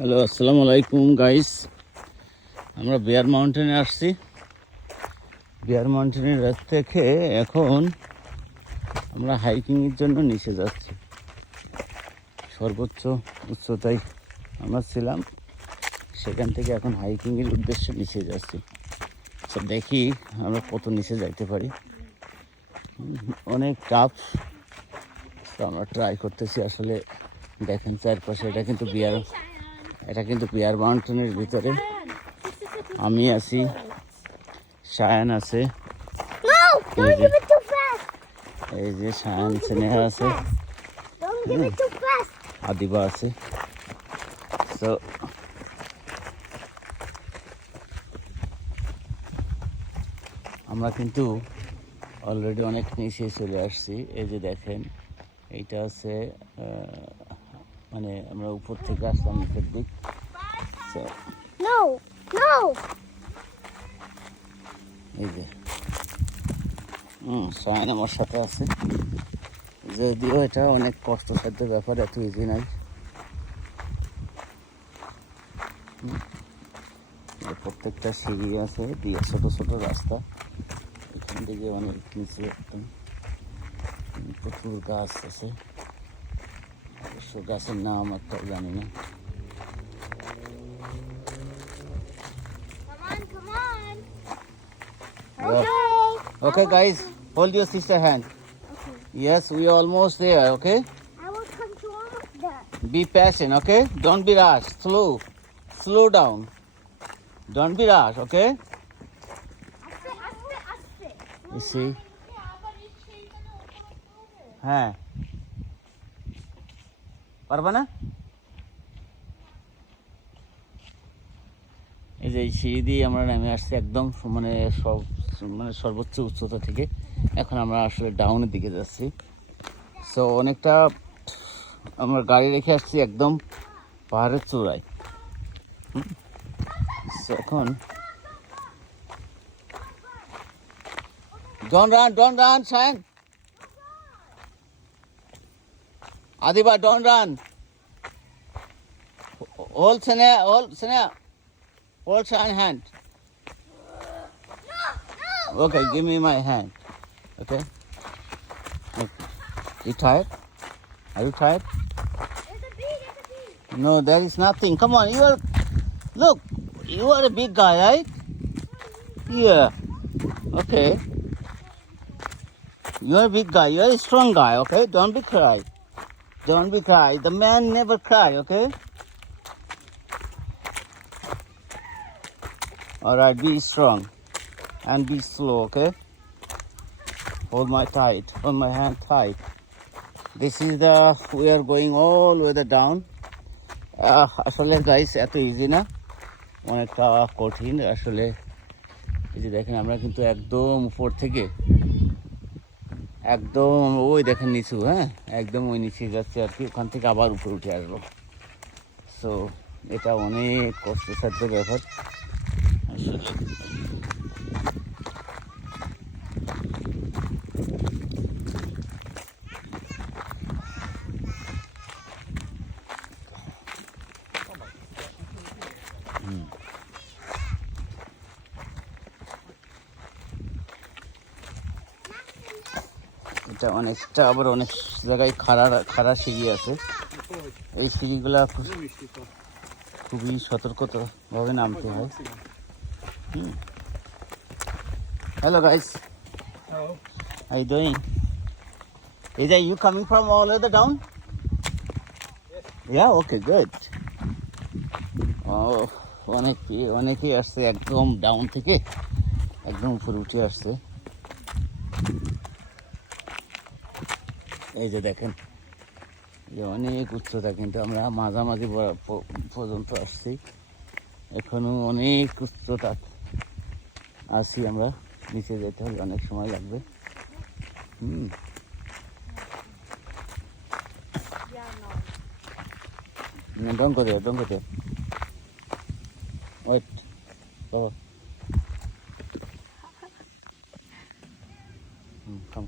Hello, আসসালামু আলাইকুম guys. আমরা বিয়ার মাউন্টেনে আসছি। বিয়ার মাউন্টেনের রাস্তা থেকে এখন আমরা হাইকিংয়ের জন্য নিচে যাচ্ছি। সর্বোচ্চ উচ্চতায় আমরা ছিলাম, সেখান থেকে এখন হাইকিংয়ের উদ্দেশ্যে নিচে যাচ্ছি। তো দেখি আমরা কত নিচে যাইতে পারি। অনেক টাফ, তো আমরা ট্রাই করতেছি। আসলে দেখেন চারপাশে, এটা কিন্তু বিয়ার মাউন্টেনের ভিতরে। আমি আছি, শায়ান আছে, এই যে শায়ান স্নেহা আছে, আদিবা আছে। তো আমরা কিন্তু অলরেডি অনেক নিচে চলে আসছি। এই যে দেখেন, এইটা আছে মানে আমরা উপর থেকে আসলাম নিচের দিক। এই যে শায়ান আমার সাথে আছে। যদিও এটা অনেক কষ্টসাধ্য ব্যাপার, এত ইজি নাই। প্রত্যেকটা সিঁড়ি আছে, দিয়ে ছোট ছোট রাস্তা। এখান থেকে অনেক নিচে একদম প্রচুর গাছ আছে। অবশ্য গাছের নাম একটা জানি না। Okay guys, hold your sister hand. Yes, we are almost there. Okay, I will come to almost there. be patient. Okay, don't be rush. Slow down. Don't be rush. Okay, Aste. you see. হ্যাঁ, পারবা না? এই যে এই সিঁড়ি দিয়ে আমরা নেমে আসছি একদম সর্বোচ্চ উচ্চতা থেকে। এখন আমরা আসলে ডাউনের দিকে যাচ্ছি। সো অনেকটা আমরা গাড়ি রেখে আসছি একদম পাহাড়ের চূড়ায়। এখন don't run, Shayan. Adiba, don't run. Hold Sneha. Hold Shayan hand. Okay, give me my hand. Okay. You tired? Are you tired? There's a bee. No, there is nothing. Come on, look, you are a big guy, right? Yeah. Okay. You are a big guy. You are a strong guy, okay? Don't be cry. Don't be cry. The man never cry, okay? Alright, be strong and be slow, okay? Hold my hand tight. This is we are going all the way down. আসলে guys এত easy না, অনেকটা কঠিন আসলে। এই যে দেখেন, আমরা কিন্তু একদম উপর থেকে একদম ওই দেখেন নিচু, হ্যাঁ একদম ওই নিচে যাচ্ছে আর কি। ওখান থেকে আবার উপরে উঠে আসবো। সো এটা অনেক কষ্টসাধ্য ব্যাপার আসলে। এটা অনেকটা আবার অনেক জায়গায় খাড়া সিঁড়ি আছে। এই সিঁড়িগুলা খুবই সতর্কতাভাবে নামতে হয়। Hello guys. Hello. How you doing? Is that you coming from all the way down? Yes. Yeah, okay, good. অনেকেই আসছে একদম ডাউন থেকে একদম উপরে উঠে আসছে। এই যে দেখেন, যে অনেক উচ্চতা, কিন্তু আমরা মাঝামাঝি পর্যন্ত আসছি। এখনো অনেক উচ্চতা আছি আমরা। নিচে যেতে হলে অনেক সময় লাগবে। Don't go there. Wait. Go. Come.